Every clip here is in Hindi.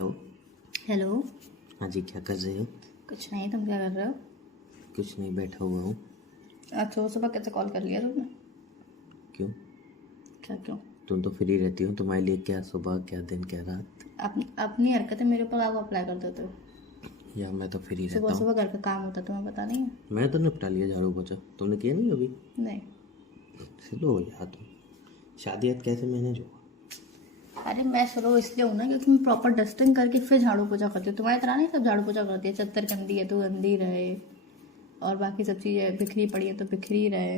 हेलो। हेलो। हाँ जी, क्या कर रहे हो? कुछ नहीं, तुम क्या कर रहे हो? कुछ नहीं, बैठा हुआ हूँ। आज सुबह सुबह कैसे कॉल कर लिया तुमने? क्यों? क्या क्यों? तुम तो फ्री रहती हो, तुम्हारे लिए क्या सुबह, क्या दिन, क्या रात। अपनी हरकतें मेरे ऊपर आप अप्लाई कर देते हो। या मैं तो फ्री सुबह रहता हूँ। सुबह घर का काम होता है, तुम्हें पता नहीं है? मैं तो निपटा लिया झाड़ू पोछा, तुमने किया नहीं अभी? नहीं। चलो यार, तुम शादी अब कैसे मैनेज होगा? अरे मैं स्लो इसलिए हूँ ना क्योंकि मैं प्रॉपर डस्टिंग करके फिर झाड़ू पोछा करती हूँ। तुम्हारी तरह नहीं सब झाड़ू पोछा करती है। चद्दर गंदी है तो गंदी रहे, और बाकी सब चीज़ें बिखरी पड़ी है तो बिखरी रहे।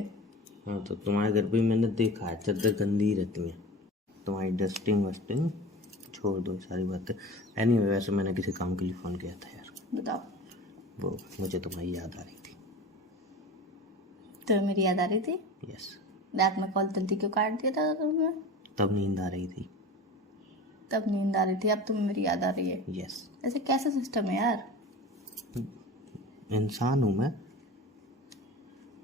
हाँ, तो तुम्हारे घर पे मैंने देखा है चादर गंदी ही रहती है। तुम्हारी डस्टिंग वस्टिंग छोड़ दो सारी बातें। एनीवे, वैसे मैंने किसी काम के लिए फ़ोन किया था यार। बताओ। वो मुझे तुम्हारी याद आ रही थी। तो मेरी याद आ रही थी? यस। रात में कॉल जल्दी क्यों काट दिया था तुमने? तब नींद आ रही थी। तब नींद आ रही थी, अब तुम्हें मेरी याद आ रही है? यस। ऐसे कैसा सिस्टम है यार? इंसान हूँ मैं।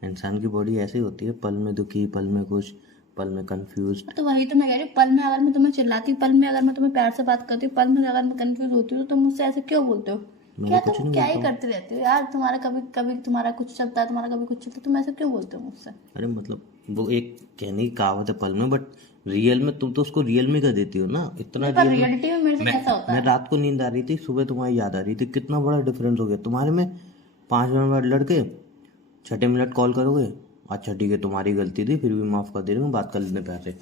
इंसान की बॉडी ऐसी होती है, पल में दुखी, पल में खुश, पल में कंफ्यूज। तो वही तो मैं कह रही हूँ, पल में अगर मैं तुम्हें चिल्लाती हूँ, पल में अगर मैं तुम्हें प्यार से बात करती हूँ, पल में अगर मैं कंफ्यूज होती हूँ तो तुम मुझसे ऐसे क्यों बोलते हो? मैं क्या तो कुछ तुम नहीं क्या बोलता ही हूँ। करते रहते हो यार? तुम्हारा कभी कभी तुम्हारा कुछ चलता है, तुम्हारा कभी कुछ चलता है, तुम ऐसे क्यों बोलते हो मुझसे? अरे मतलब वो एक कहने की कहावत है पल में, बट रियल में तुम तो उसको रियल में कर देती हो ना, इतना नहीं, पर रियल में। रियलिटी में मेरे से मैं कैसा होता मैं है? रात को नींद आ रही थी, सुबह तुम्हारी याद आ रही थी, कितना बड़ा डिफरेंस हो गया तुम्हारे में। 5 मिनट बाद लड़के, छठे मिनट कॉल करोगे, अच्छा ठीक है तुम्हारी गलती थी, फिर भी माफ़ कर दे रही हूँ, बात कर लेने प्यार से।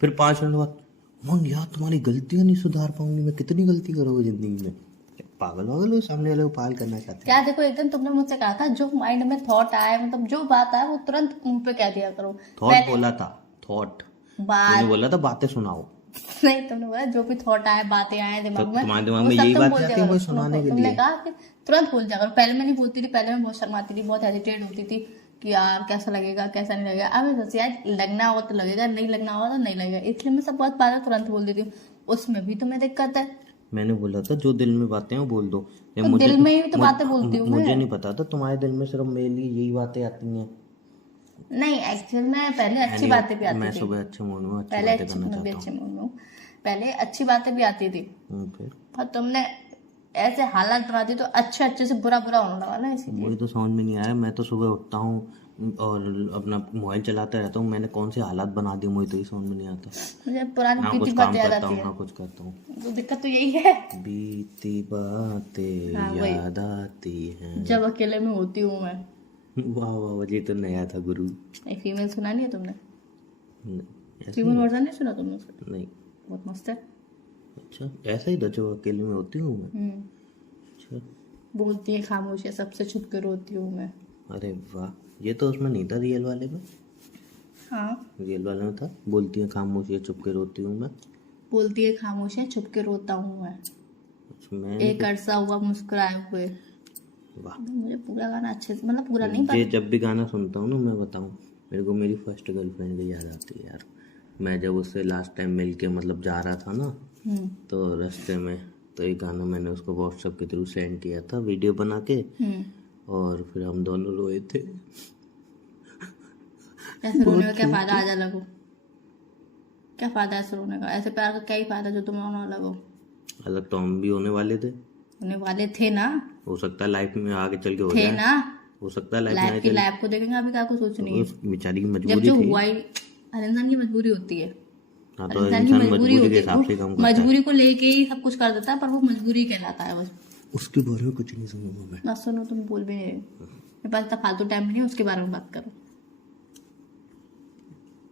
फिर 5 मिनट बाद, मन यार तुम्हारी गलतियाँ नहीं सुधार पाऊंगी मैं, कितनी गलती करोगे ज़िंदगी में। पागल वागल हो, सामने वाले को पागल करना चाहते क्या हैं। देखो, एक दिन तुमने मुझसे कहा था जो माइंड में थॉट आए, मतलब जो बात आए वो तुरंत मुंह पे कह दिया करो। थॉट पहले बोला था। थॉट। मैंने बात बोला था बातें सुनाओ। नहीं, तुमने बोला जो भी थॉट आए, बातें आए तो दिमाग में, तुम्हारे दिमाग वो में सब यही तुम बातें बोल दिया आती हैं करो। कोई सुनो सुनाने सुनो, के तुमने लिए? कहा कि तुरंत बोल दिया करो। पहले मैं नहीं बोलती थी, पहले मैं बहुत शर्माती थी, बहुत हेजिटेट होती थी कि यार कैसा लगेगा कैसा नहीं लगेगा। अब जैसे यार लगना होगा तो लगेगा, नहीं लगना होगा तो नहीं लगेगा, इसलिए मैं सब बहुत बातें तुरंत बोल देती हूँ। उसमें भी तुम्हें दिक्कत है? मैंने बोला था जो दिल में बातें हैं वो बोल दो। ये तो मुझे दिल में ही तो बातें बोलती हूँ मुझे मैं। नहीं पता था तुम्हारे दिल में सिर्फ मेरे लिए यही बातें आती हैं। नहीं, एक्चुअल में पहले अच्छी एनीवे, बातें भी आती मैं थी। सुबह अच्छे मूड में हूँ, अच्छी पहले बातें अच्छी, करना मैं भी चाहता अच्छे हूँ। मूड में हूँ। पहले अच्छी बातें भी आती थी, फिर पर तुमने ऐसे हालात बना दी तो अच्छे अच्छे से बुरा बुरा होने लगा ना, इसीलिए। मुझे तो समझ में नहीं आया, मैं तो सुबह उठता हूँ और अपना मोबाइल चलाता रहता हूँ, मैंने कौन से हालात बना दिए मुझे तो ही समझ में नहीं आता। मुझे पुरानी ना बीती कुछ काम बातें याद करता आती हूँ है। ना कुछ करता हूँ। तो दिक्कत तो यही है। बीती बातें हाँ वही, याद आती हैं। जब अकेले में होती हूँ मैं। वाह वाह, ये तो नया था गुरु। एक फीमेल सुना नहीं है तुमने? ऐसे फीमेल ही? वर्जन नहीं सुना तुमने उसका? नहीं। बहुत मस्त है। अच्छा, ऐसा ही था जो अकेले में होती हूँ मैं? हम्म। अच्छा। बोलती है खामोशी सबसे छुप कर रोती हूँ मैं। अरे वाह, ये तो उसमें नहीं था, रियल वाले में। हाँ, रियल वाले में था, बोलती है खामोशी चुप के रोती हूँ मैं। बोलती है खामोशी छुप के रोता हूँ मैं, अच्छा, मैंने एक अरसा हुआ मुस्कुराए हुए। वाह। मुझे पूरा गाना अच्छे से, मतलब पूरा नहीं ये पर। जब भी गाना सुनता हूँ ना, मैं बताऊँ, मेरे को मेरी फर्स्ट गर्लफ्रेंड की याद आती है यार। मैं जब उससे लास्ट टाइम मिल के मतलब जा रहा था ना, हम्म। तो रास्ते में तो एक गाना मैंने उसको व्हाट्सएप के थ्रू सेंड किया था वीडियो बना के, हम्म। और फिर हम दोनों रोए थे। ऐसे रोने का बहुत क्या क्यूट फायदा, थी। आ जा लगो। क्या फायदा ऐसे रोने का? ऐसे प्यार का क्या ही फायदा जो तुम रोने लगो। अलग तो हम भी होने वाले थे। होने वाले थे ना? हो सकता है लाइफ में आगे चल के हो थे जाए। ना? हो सकता है लाइफ में लाइफ आगे की चल। लाइफ को देखेंगे, अभी क्या कुछ सोचनी तो है? उस बेचारी की जब मजबूरी जो थी। हुआ ही, हर इंसान की मजबूरी होती है। हाँ, हर तो इंसान की इंसान मजबूरी मजबूरी के होती है, वो हिसाब से काम करता है। मजबूरी को लेके ही सब कुछ कर देता है, पर वो मजबूरी कहलाता है बस। उसके बारे में कुछ नहीं समझूंगा मैं। ना सुनो, तुम बोल भी नहीं रहे हो। मेरे पास इतना फालतू टाइम नहीं है उसके बारे में बात करो।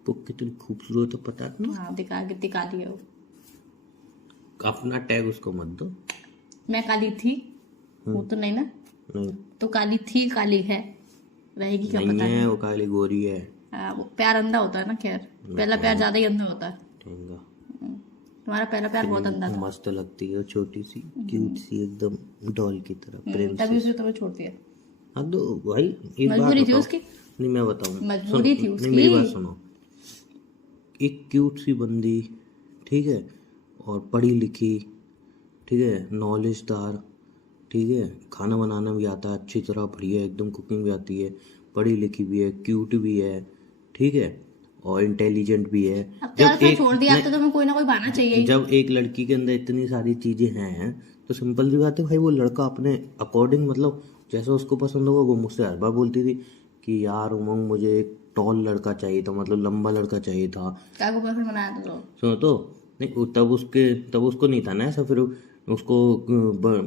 तो कितनी खूबसूरत है पता है ना। हाँ, दिखा कितनी काली है वो। अपना टैग उसको मत दो। मैं काली थी, वो तो नहीं ना। नहीं। तो काली थी, काली है, रहेगी क्या नहीं पता है, नहीं। वो काली गोरी है। हाँ, वो प्यार अंधा होता है ना, खैर पहला प्यार ज्यादा ही अंधा होता है। ठेंगा। तुम्हारा पहला प्यार बहुत अंधा कितनी था। मस्त लगती है, छोटी सी क्यूट सी एकदम डॉल की तरह, तभी प्रिंसेस। उसने तुम्हें छोड़ दिया। हाँ तो भाई, एक बात मजबूरी थी बताओ। उसकी। नहीं, मैं बताऊँ। मजबूरी थी नहीं, मेरी बात उसकी। सुनो। एक क्यूट सी बंदी, ठीक है, और पढ़ी लिखी, ठीक है, नॉलेजदार, ठीक है, खाना बनाना भी आता है अच्छी तरह, बढ़िया एकदम, कुकिंग भी आती है, पढ़ी लिखी भी है, क्यूट भी है, ठीक है, और इंटेलिजेंट भी है। अब तो यार छोड़ दिया, अब तो तुम्हें कोई ना कोई बहाना चाहिए ही। जब एक लड़की के अंदर इतनी सारी चीजें हैं तो सिंपल सी बात है भाई, वो लड़का अपने अकॉर्डिंग मतलब जैसा उसको पसंद होगा। वो मुझसे हर बार बोलती थी कि यार उमंग मुझे एक टॉल लड़का चाहिए था, मतलब लंबा लड़का चाहिए था। क्या को बॉयफ्रेंड बनाया था तो? सुनो तो नहीं, तब उसको नहीं था ना ऐसा। फिर उसको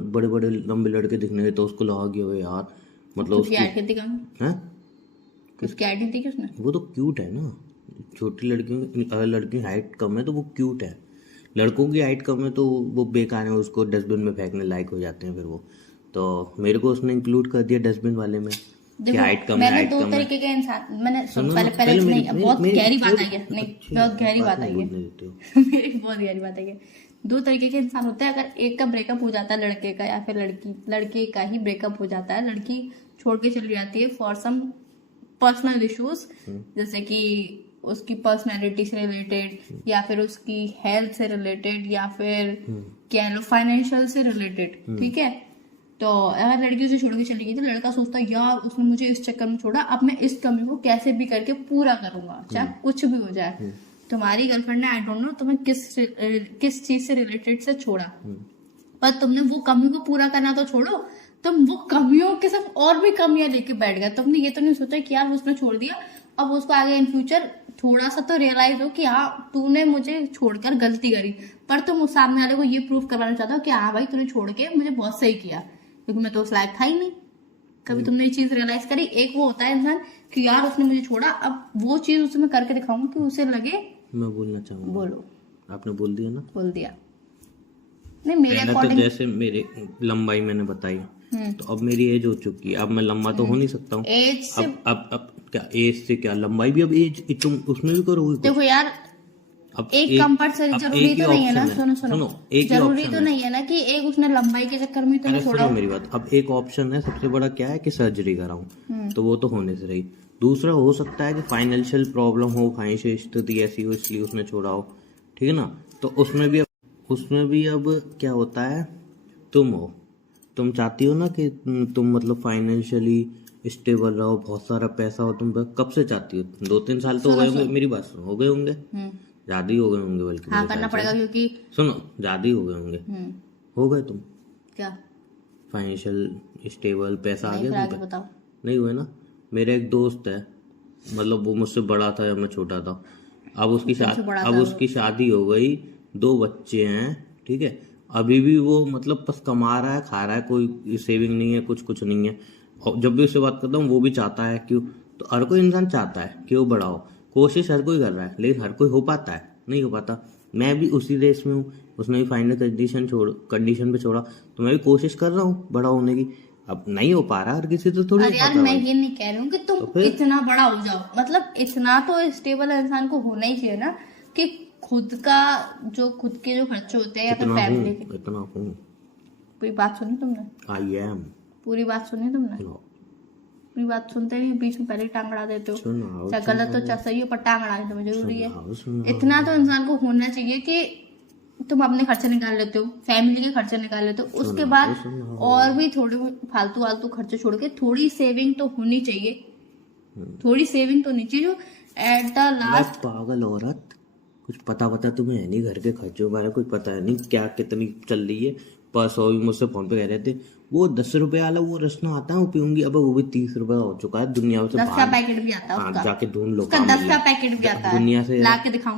बड़े बड़े लंबे लड़के दिखने थे तो उसको लगा कि अबे यार मतलब उसकी ऐड कितनी कम है? हैं उसकी ऐड नहीं थी कि उसने? वो तो क्यूट है ना। छोटी लड़कियों की, अगर लड़की हाइट कम है तो वो क्यूट है। लड़कों की हाइट कम है तो वो बेकार है, उसको डस्टबिन में फेंकने लायक हो जाते हैं फिर वो। तो मेरे को उसने इंक्लूड कर दिया डस्टबिन वाले में कि हाइट कम है, मैंने हाइट दो कम है। तरीके के इंसान, मैंने सुनो ना, पहले मेरी- नहीं, बहुत मेरी- गहरी बात थोड़ी- आई है, नहीं अच्छी बहुत गहरी बात आई नहीं है। बोलने देते हो। मेरी बहुत गहरी बात आई है। दो तरीके के इंसान होते हैं। अगर एक का ब्रेकअप हो जाता है लड़के का या फिर लड़के का ही ब्रेकअप हो जाता है, लड़की छोड़ के चली जाती है फॉर सम पर्सनल इश्यूज, जैसे कि उसकी पर्सनैलिटी से रिलेटेड या फिर उसकी हेल्थ से रिलेटेड या फिर कह लो फाइनेंशियल से रिलेटेड, ठीक है। तो अगर लड़की उसे छोड़ के चली गई तो लड़का सोचता है यार उसने मुझे इस चक्कर में छोड़ा, अब मैं इस कमी को कैसे भी करके पूरा करूंगा, चाहे कुछ भी हो जाए। तुम्हारी गर्लफ्रेंड ने आई डोंट नो तुम्हें किस चीज से रिलेटेड से छोड़ा, पर तुमने वो कमी को पूरा करना तो छोड़ो, तुम वो कमियों के साथ और भी कमियां लेके बैठ गए। तुमने ये तो नहीं सोचा कि यार उसने छोड़ दिया, अब उसको आगे इन फ्यूचर थोड़ा सा तो रियलाइज हो कि हाँ तूने मुझे छोड़कर गलती करी, पर तुम उस सामने वाले को ये प्रूफ करवाना चाहते हो कि हाँ भाई तूने छोड़ के मुझे बहुत सही किया, क्योंकि मैं तो उस लायक था ही नहीं। कभी तुमने ये चीज रियलाइज करी? एक वो होता है इंसान कि यार उसने मुझे छोड़ा, अब वो चीज उसे मैं करके दिखाऊंगा कि उसे लगे। मैं बोलना चाहूंगा। बोलो। आपने बोल दिया ना। बोल दिया। नहीं मेरे पहले तो अकॉर्डिंग जैसे मेरे लंबाई मैंने बताई, तो अब मेरी एज हो चुकी है, अब मैं लंबा तो हो नहीं सकता हूँ। एज से अब क्या एज से क्या लंबाई भी, अब एज तुम उसमें भी करोगे कुछ? देखो यार, अब एक कंपल्सरी अब जरूरी एक ही तो नहीं है ना, option सुनो एक ही जरूरी option तो है। नहीं है ना कि एक उसने लंबाई के चक्कर में तो अरे नहीं छोड़ा। सुनो मेरी बात, अब एक ऑप्शन है सबसे बड़ा क्या है कि सर्जरी कराऊं, तो वो तो होने से रही। दूसरा हो सकता है कि फाइनेंशियल प्रॉब्लम हो, फाइनेंशियल स्थिति ऐसी हो इसलिए उसने छोड़ा हो, ठीक है ना। तो उसमें भी अब क्या होता है, तुम चाहती हो ना कि तुम मतलब फाइनेंशियली स्टेबल रहो, बहुत सारा पैसा हो तुम पर, कब से चाहती हो? 2-3 साल तो हो गए होंगे, मेरी बात सुनो, हो गए होंगे, ज्यादा ही हो गए होंगे बल्कि। हाँ मेरे करना ख्याल पड़ेगा से। क्योंकि सुनो ज्यादा ही हो गए होंगे। हो गए तुम क्या फाइनेंशियल स्टेबल, पैसा आ नहीं, गया फिर तुम आगे पे? बताओ। नहीं हुए ना। मेरा एक दोस्त है, मतलब वो मुझसे बड़ा था या मैं छोटा था। अब उसकी शादी हो गई, 2 बच्चे हैं, ठीक है। अभी भी वो मतलब बस कमा रहा है, खा रहा है, कोई सेविंग नहीं है, कुछ नहीं है। और जब भी उससे बात करता हूँ वो भी चाहता है, क्यों तो हर कोई इंसान चाहता है कि वो बड़ा हो, कोशिश हर कोई कर रहा है, लेकिन हर कोई हो पाता है? नहीं हो पाता। मैं भी उसी रेस में हूँ, उसने भी फाइनल कंडीशन पे छोड़ा, तो मैं भी कोशिश कर रहा हूँ बड़ा होने की। अब नहीं हो पा रहा हर किसी तो थोड़ी अरे यार मैं ये नहीं कह रही हूँ कि तुम तो फिर? इतना बड़ा हो जाओ, मतलब इतना तो स्टेबल इंसान को होना ही चाहिए ना कि खुद के जो खर्चे होते हैं या फिर फैमिली के। इतना हूँ। पूरी बात सुनी तुमने? I am. पूरी बात सुनी तुमने? पूरी बात सुनते नहीं, बीच में पहले ही टांग अड़ा देते हो। सुनाओ, चाहे गलत तो चाहे सही हो, पर टांग अड़ानी तुम्हें जरूरी है। सुनाओ। इतना तो इंसान को होना चाहिए कि तुम अपने खर्चे निकाल लेते हो, फैमिली के खर्चे निकाल लेते हो, उसके बाद और भी थोड़े फालतू खर्चे छोड़ के थोड़ी सेविंग तो होनी चाहिए। थोड़ी सेविंग तो होनी चाहिए जो एट द लास्ट। पागल औरत, कुछ पता तुम्हें है नहीं घर के खर्चों के बारे में, कुछ पता है नहीं क्या कितनी चल रही है। परसों भी मुझसे फोन पे कह रहे थे वो 10 रुपए वाला वो रसना आता है वो पीऊंगी, अब वो भी 30 रुपए हो चुका है। दुनिया से 10 का पैकेट भी आता है हाँ, उसका, जाके ढूंढ लो, 10 का पैकेट भी आता है, दुनिया से ला के दिखाऊं।